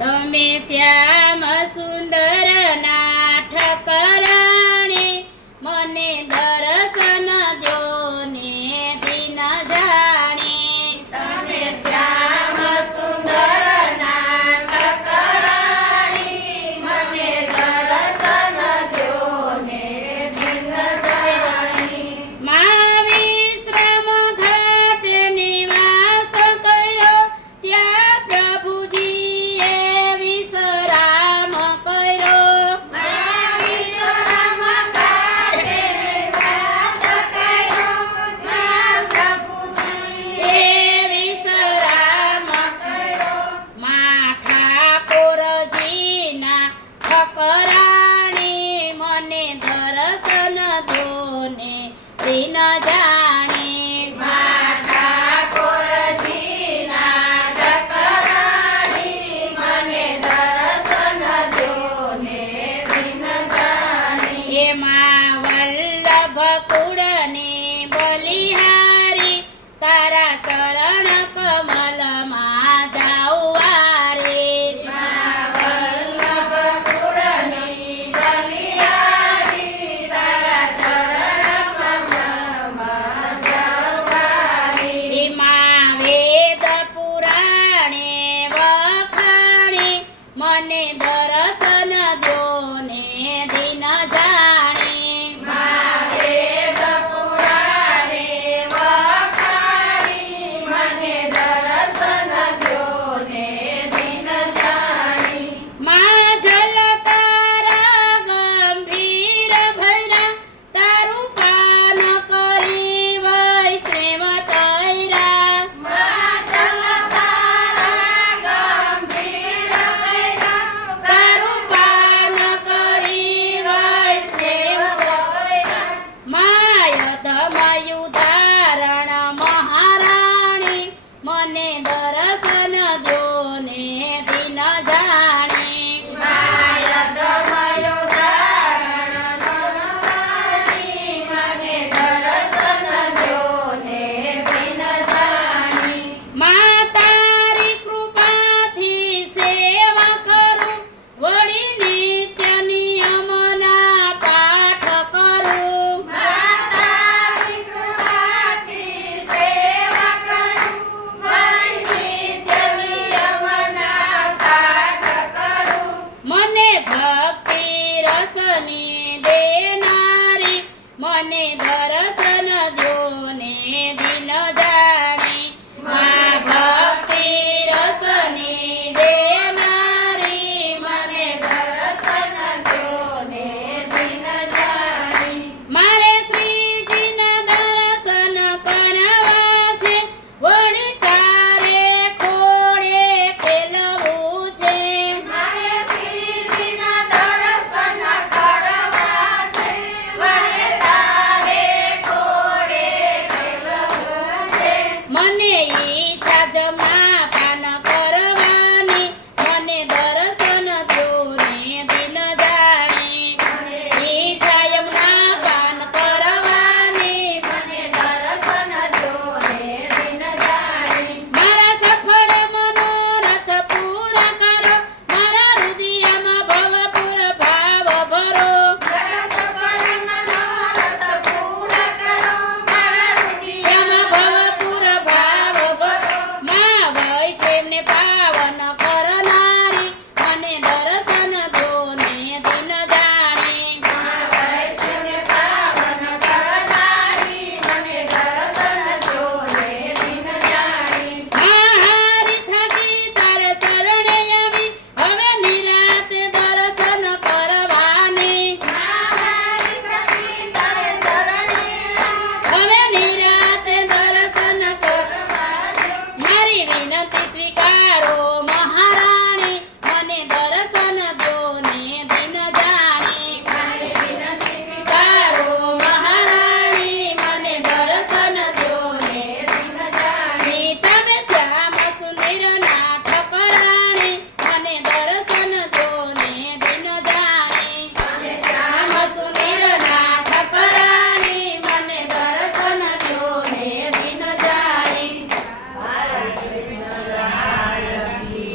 તમે શ્યામ સુંદર નાથ કરાણી મને દર્શન દ્યો ને દિન જાણી તમે શ્યામ સુંદર નાથ કરાણી મને દર્શન દ્યો ને દિન જાણી મા વિશ્રામ ઘાટે નિવાસ કર્યો ત્યાં પ્રભુજીએ વિશ્રામ કર્યો મા વિશ્રામ ઘાટે નિવાસ કર્યો ત્યાં પ્રભુજીએ વિશ્રામ કર્યો મા ઠાકોરજીના ઠકરાણી મને દર્શન દ્યો ને દિન જાણી મા ઠાકોરજીના ઠકરાણી મને દર્શન દ્યો ને દિન જાણી હે મા વલ્લભ કુળની બલિહારી તારા ચરણ કમલમાં જાઉં રે મા વલ્લભ કુળની બલિહારી તારા ચરણ કમલમાં જવારી હે મા વેદ પુરાણે વખાણી મને દર્શન દ્યો ને દિન જાણી મા વેદ પુરાણે વખાણી મને દર્શન દ્યો ને દિન જાણી મા જલ તારા ગંભીર ભૈરા તારું પાન કરી વૈષ્ણવ તૈરા મા જલ તારા ગંભીર ભૈરા તારું પાન કરી વૈષ્ણવ તૈરા માયધમયુ ધારણ મહારાણી મને દર્શન દ્યો ને દિન જાણી માયદમયો ધારણ મહારાણી મને દર્શન દ્યો ને દિન જાણી મા તારી કૃપાથી સેવા કરું વળી નિત્ય નિયમના પાઠ કરું માતાની કૃપાથી સેવા કરું નિત્ય નિયમના પાઠ કરું મને ભક્તિ રસની દેનારી મને દર્શન દ્યો ને દિન જાણી મા ભક્તિ રસની દેનારી મને દર્શન દ્યો ને દિન જાણી મારે શ્રીજીના દર્શન કરવા છે વળી તારે ખોળે ખેલવું છે મારે શ્રીજીના દર્શન કરવા છે મારે તારે ખોળે ખેલવું છે મને ઈચ્છા જમા પાન કરવાની મને દર્શન દ્યો ને દિન જાણી મને ઈચ્છા યમુના પાન કરવાની મને દર્શન દ્યો ને દિન જાણી મારા સફળ મનોરથ પૂરા કરો મારા હૃદયમાં ભવપુર ભાવ ભરો મારા સફળ મનોરથ પૂરા કરો મારા યમાં હૃદયમાં ભવપુર ભાવ ભરો મા વૈષ્ણવને પાવન કરનારી મને દર્શન દ્યો ને દિન જાણી મા વૈષ્ણવને પાવન કરનારી મને દર્શન દ્યો ને દિન જાણી મહારી થકી તારે શરણે આવી હવે નિરાતે દર્શન કરવાની મારી સખી તારે ચરણે હવે નિરાતે દર્શન કર કરવા દો મારી વિનંતી સ્વીકારો